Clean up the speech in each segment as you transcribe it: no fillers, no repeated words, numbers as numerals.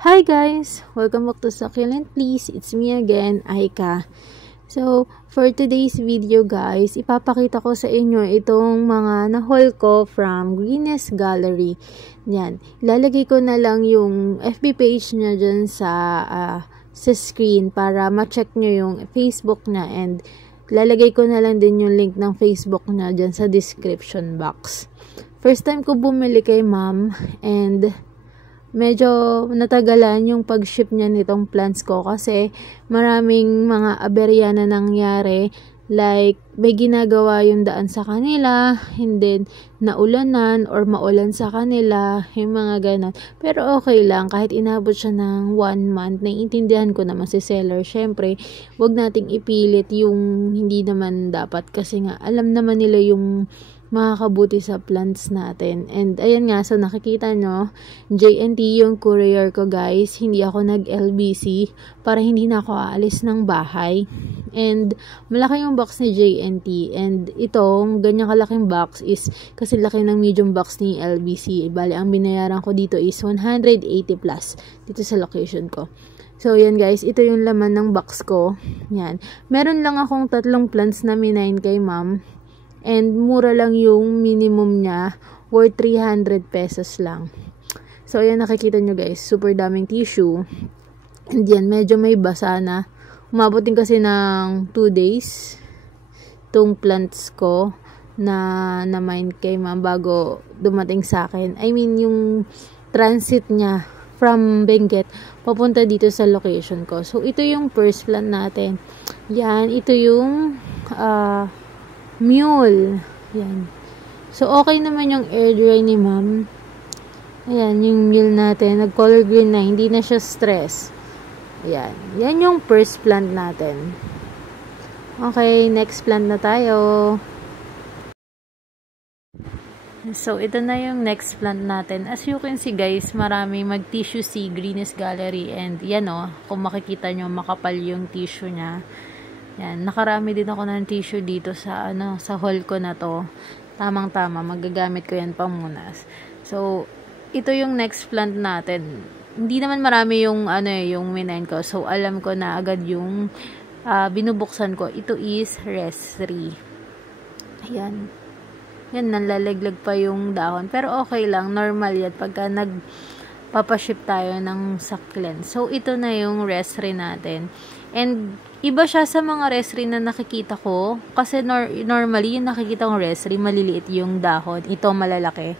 Hi guys! Welcome back to Succulent Please. It's me again, Aika. So, for today's video guys, ipapakita ko sa inyo itong mga na-haul ko from Greenest Gallery. Yan. Ilalagay ko na lang yung FB page niya dyan sa screen para ma-check nyo yung Facebook niya, and lalagay ko na lang din yung link ng Facebook niya dyan sa description box. First time ko bumili kay ma'am, and medyo natagalan yung pag-ship niya nitong plants ko kasi maraming mga aberya na nangyari, like may ginagawa yung daan sa kanila, and then naulanan or maulan sa kanila, yung mga ganon. Pero okay lang, kahit inabot siya ng 1 month, naiintindihan ko naman si seller. Syempre, wag nating ipilit yung hindi naman dapat kasi nga alam naman nila yung makakabuti sa plants natin. And ayan nga, so nakikita nyo, J&T yung courier ko guys. Hindi ako nag-LBC para hindi na ako aalis ng bahay. And malaki yung box ni J&T. And itong ganyang kalaking box is kasi laki ng medium box ni LBC. Bali, ang binayaran ko dito is 180 plus dito sa location ko. So, yan guys, ito yung laman ng box ko. Yan. Meron lang akong 3 plants na minain kay ma'am. And mura lang yung minimum niya, worth 300 pesos lang. So, ayan, nakikita nyo guys, super daming tissue. And yan, medyo may basa na. Umabot din kasi ng 2 days itong plants ko na mine kay ma'am bago dumating sa akin. I mean, yung transit niya from Benguet papunta dito sa location ko. So, ito yung first plant natin. Yan, ito yung mule. Yan. So, okay naman yung air dry ni ma'am. Ayan, yung mule natin. Nag-color green na. Hindi na siya stress. Ayan. Yan yung first plant natin. Okay, next plant na tayo. So, ito na yung next plant natin. As you can see guys, marami mag-tissue si Greenest Gallery. And yan o, kung makikita nyo, makapal yung tissue niya. Yan, nakarami din ako ng tissue dito sa sa haul ko na to. Tamang-tama, magagamit ko yan pamunas. So, ito yung next plant natin. Hindi naman marami yung yung minain ko. So, alam ko na agad yung binubuksan ko. Ito is restri. Ayan. Yan, nalalaglag pa yung dahon. Pero okay lang, normal yan pagka nagpapaship tayo ng succulent. So, ito na yung restri natin. And iba siya sa mga restri na nakikita ko. Kasi normally, yung nakikita kong restri, maliliit yung dahon. Ito, malalaki.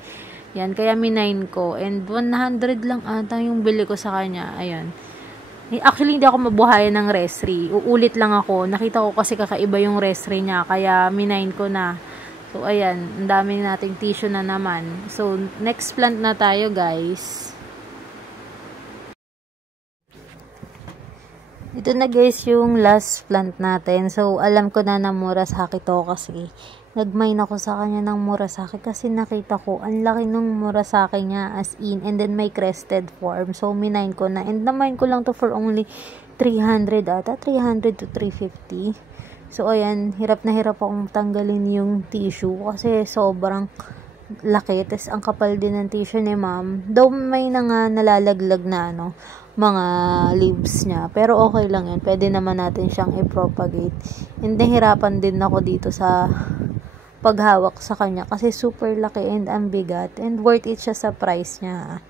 Yan, kaya minain ko. And 100 lang ata yung bili ko sa kanya. Ayan. Actually, hindi ako mabuhayan ng restri. Uulit lang ako. Nakita ko kasi kakaiba yung restri niya. Kaya minain ko na. So, ayan. Ang dami nating tissue na naman. So, next plant na tayo, guys. Ito na guys yung last plant natin. So, alam ko na Murasaki to kasi nag-mine ako sa kanya ng Murasaki kasi nakita ko ang laki ng Murasaki niya as in, and then may crested form. So, minine ko na, and na-mine ko lang to for only 300 ata, 300 to 350. So, ayan, hirap na hirap akong tanggalin yung tissue kasi sobrang laki. Tapos, ang kapal din ng tissue ni ma'am. Though may nalalaglag na mga leaves niya. Pero okay lang yan. Pwede naman natin siyang i-propagate. And nahirapan din ako dito sa paghawak sa kanya. Kasi super laki and ang bigat. And worth it siya sa price niya.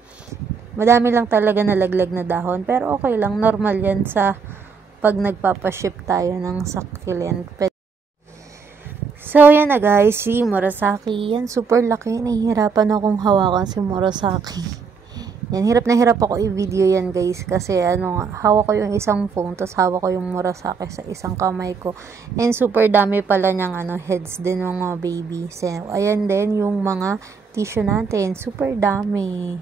Madami lang talaga nalaglag na dahon. Pero okay lang. Normal yan sa pag nagpapaship tayo ng succulent. So, yan na guys. Si Murasaki. Yan, super laki. Nahihirapan akong hawakan si Murasaki. Yan, hirap na hirap ako i-video yan guys. Kasi hawak ko yung isang phone. Tapos hawak ko yung Murasaki sa isang kamay ko. And super dami pala niyang heads din mga baby. So, ayan din yung mga tissue natin. Super dami.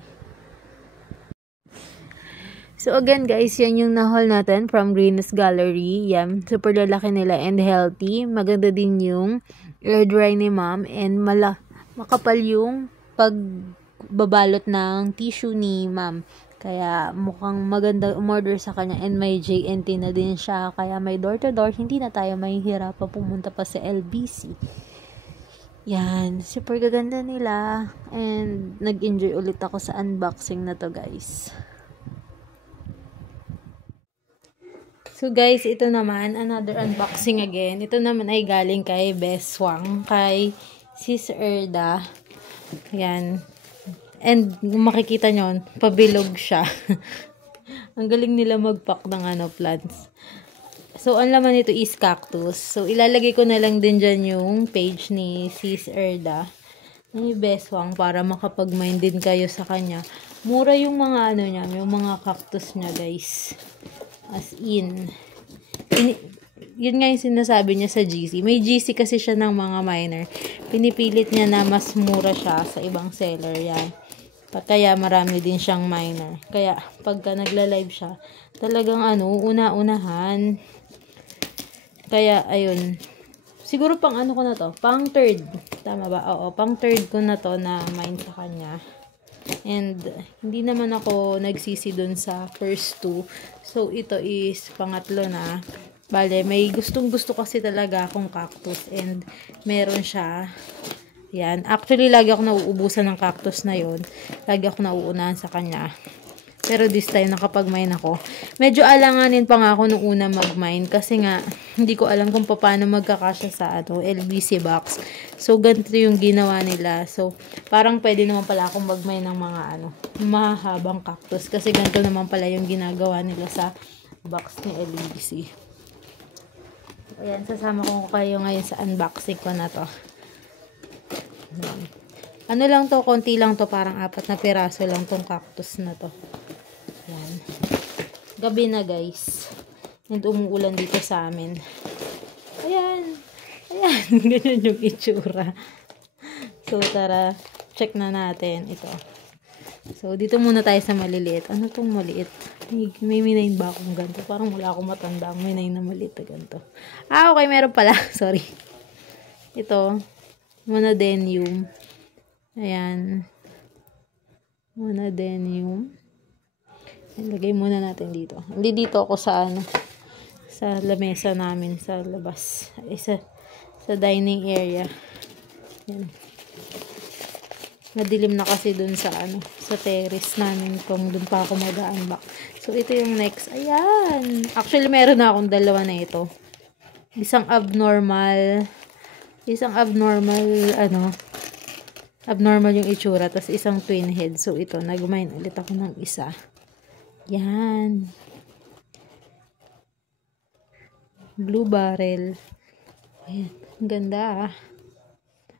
So, again guys, yan yung na-haul natin from Greenest Gallery. Yan, super lalaki nila and healthy. Maganda din yung air dry ni ma'am. And makapal yung pagbabalot ng tissue ni ma'am. Kaya mukhang maganda umorder sa kanya. And may J&T na din siya. Kaya may door-to-door. Hindi na tayo mahihirapan pumunta pa sa LBC. Yan, super gaganda nila. And nag-enjoy ulit ako sa unboxing na to guys. So guys, ito naman, another unboxing again. Ito naman ay galing kay Beswang, kay Sis Erda. Ayan. And makikita nyo, pabilog siya. Ang galing nila mag-pack ng plants. So, ang laman nito is cactus. So, ilalagay ko na lang din dyan yung page ni Sis Erda. Ni Beswang para makapag-mind din kayo sa kanya. Mura yung mga niya, yung mga cactus niya, guys. As in, yun nga yung sinasabi niya sa GC. May GC kasi siya ng mga minor. Pinipilit niya na mas mura siya sa ibang seller. Yan. Kaya marami din siyang minor. Kaya pagka nagla-live siya, talagang una-unahan. Kaya ayun. Siguro pang ko na to? Pang third. Tama ba? Oo, pang third ko na to na mine sa kanya. And hindi naman ako nagsisi dun sa first two. So ito is pangatlo na. Bale, may gustong-gusto kasi talaga akong cactus and meron siya. Yan. Actually, lagi ako nauubusan ng cactus na yon. Lagi ako nauunahan sa kanya. Pero this time, nakapag-mine ako. Medyo alanganin pa nga ako nung una mag-mine kasi nga, hindi ko alam kung paano magkakasya sa LBC box. So, ganito yung ginawa nila. So, parang pwede naman pala akong mag-mine ng mga mahabang cactus kasi ganito naman pala yung ginagawa nila sa box ni LBC. Ayan, sasama ko kayo ngayon sa unboxing ko na to. Ano lang to, konti lang to, parang 4 na piraso lang tong cactus na to. Yan. Gabi na guys. And umuulan dito sa amin. Ayan. Ayan. Ganyan yung itsura. So tara, check na natin ito. So dito muna tayo sa maliliit. Ano tong maliit? May minayin ba akong ganito? Parang wala akong matanda. May minayin na maliit na ganito. Ah, okay. Meron pala. Sorry. Ito. Monadenium. Ayan. Monadenium. Ilagay muna natin dito. Hindi dito ako sa sa lamesa namin sa labas. Sa dining area. Yan. Madilim na kasi dun sa sa terrace namin kung dun pa ako mag-unbox. So ito yung next. Ayan. Actually meron na akong dalawa na ito. Isang abnormal abnormal yung itsura, tapos isang twin head. So ito, nag-mine ulit ako ng isa. Yan. Blue barrel. Ayan. Ang ganda.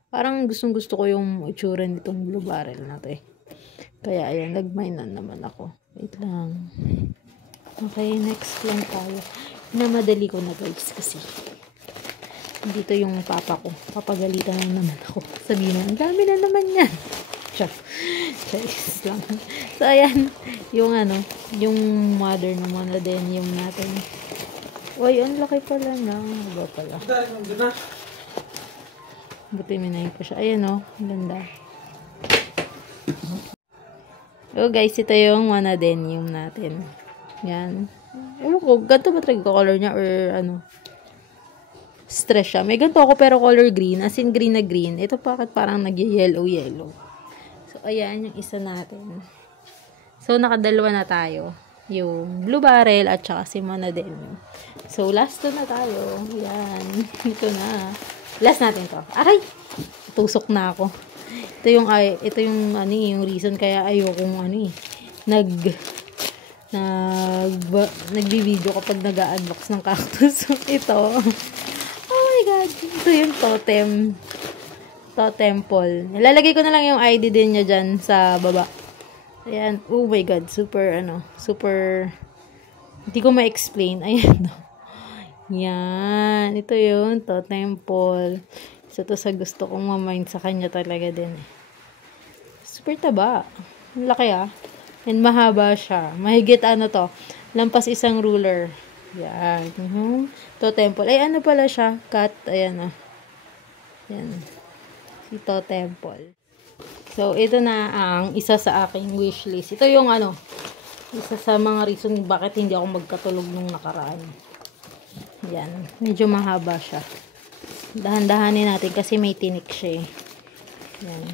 Parang gustong-gusto ko yung itsura nitong blue barrel na to eh. Kaya ayan, nag-mine na naman ako. Wait lang. Okay, next lang tayo. Namadali ko na guys kasi dito yung papa ko. Papagalitan na naman ako. Sabihin na, ang dami na naman yan. Charis lang. So, ayan. Yung yung mother na monadenium natin. Uy, ang laki pala na. Iba pala. Buti minayin ko siya. Ayan ang ganda. So, guys, ito yung monadenium natin. Yan. Ewan ko, ganito ba talaga color niya or stress siya. May ganito ako pero color green. As in green na green. Ito bakit parang nag-yellow. So, ayan yung isa natin. So, nakadalawa na tayo. Yung blue barrel at saka si monadenium. So, last na tayo. Yan. Ito na. Last natin to. Aray! Tusok na ako. Ito yung yung reason kaya ayokong nagbi-video kapag nag-unbox ng cactus. So, ito. Oh my God. Ito yung totem pole. Nilalagay ko na lang yung ID din niya dyan sa baba. Ayan. Oh my God. Super, hindi ko ma-explain. Ayan. Yan. Ito yung totem pole. Isa to sa gusto kong mamind sa kanya talaga din. Super taba. Ang laki And mahaba siya. Mahigit to. Lampas isang ruler. Yan. Totem pole. Ay, pala siya? Cut. Ayan Yan. Si totem pole. So, ito na ang isa sa aking wishlist. Ito yung isa sa mga reason bakit hindi ako magkatulog nung nakaraan. Yan. Medyo mahaba siya. Dahan-dahanin natin kasi may tinik siya eh. Yan.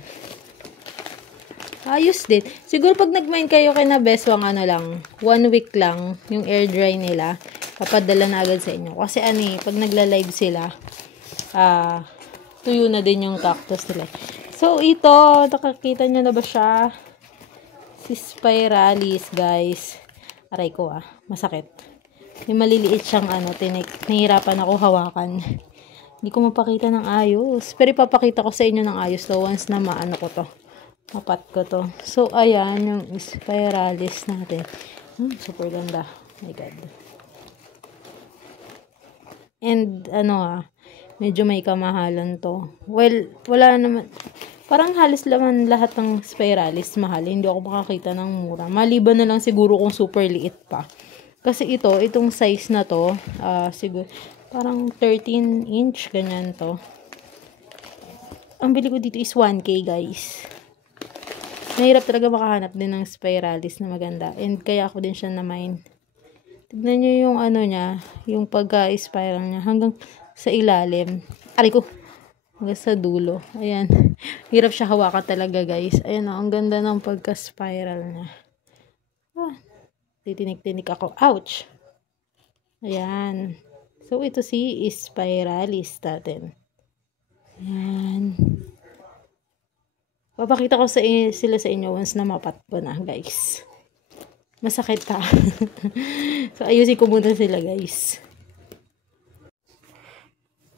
Ayos din. Siguro pag nag-mine kayo kay na Beswang, ano lang, 1 week lang, yung air dry nila, papadala na agad sa inyo. Kasi pag nagla-live sila, tuyo na din yung cactus nila. So, ito, nakakita nyo na ba siya? Si Spiralis, guys. Aray ko masakit. May maliliit siyang nahihirapan ako hawakan. Hindi ko mapakita ng ayos. Pero ipapakita ko sa inyo ng ayos to once na maano ko to. Mapat ko to. So, ayan yung Spiralis natin. Super ganda. My God. And, medyo may kamahalan to. Well, wala naman. Parang halos laman lahat ng Spiralis mahal. Hindi ako makakita ng mura. Maliban na lang siguro kung super liit pa. Kasi itong size na to, siguro, parang 13 inch, ganyan to. Ang bili ko dito is 1K, guys. Mahirap talaga makahanap din ng Spiralis na maganda. And kaya ako din siya na-mine. Tignan nyo yung niya, yung pagka-spiral niya hanggang sa ilalim. Aray ko! Hanggang sa dulo. Ayan. Hirap siya hawakan talaga, guys. Ayan ang ganda ng pagka-spiral niya. Titinik-tinik ako. Ouch! Ayan. So, ito si Spiralis natin. Ayan. Papakita ko sila sa inyo once na mapat ko na, guys. Masakit pa. So, ayusin ko muna sila, guys.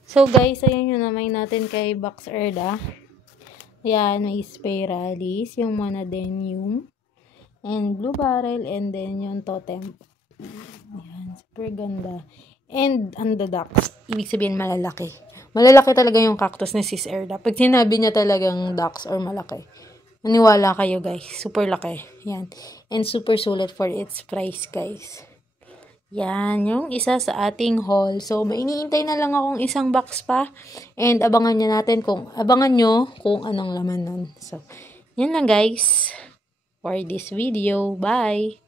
So, guys, ayan yung namay natin kay Box Erda. Ayan, may Spiralis, yung Monadenium, and Blue Barrel, and then yung Totem. Ayan, super ganda. And, the ducks. Ibig sabihin, malalaki. Malalaki talaga yung cactus ni Sis Erda. Pag sinabi niya talagang ducks or malaki, maniwala kayo, guys. Super laki. Yan. And super sulit for its price, guys. Yan. Yung isa sa ating haul. So, mainiintay na lang akong isang box pa. And abangan nyo kung anong laman nun. So, yan lang, guys. For this video. Bye!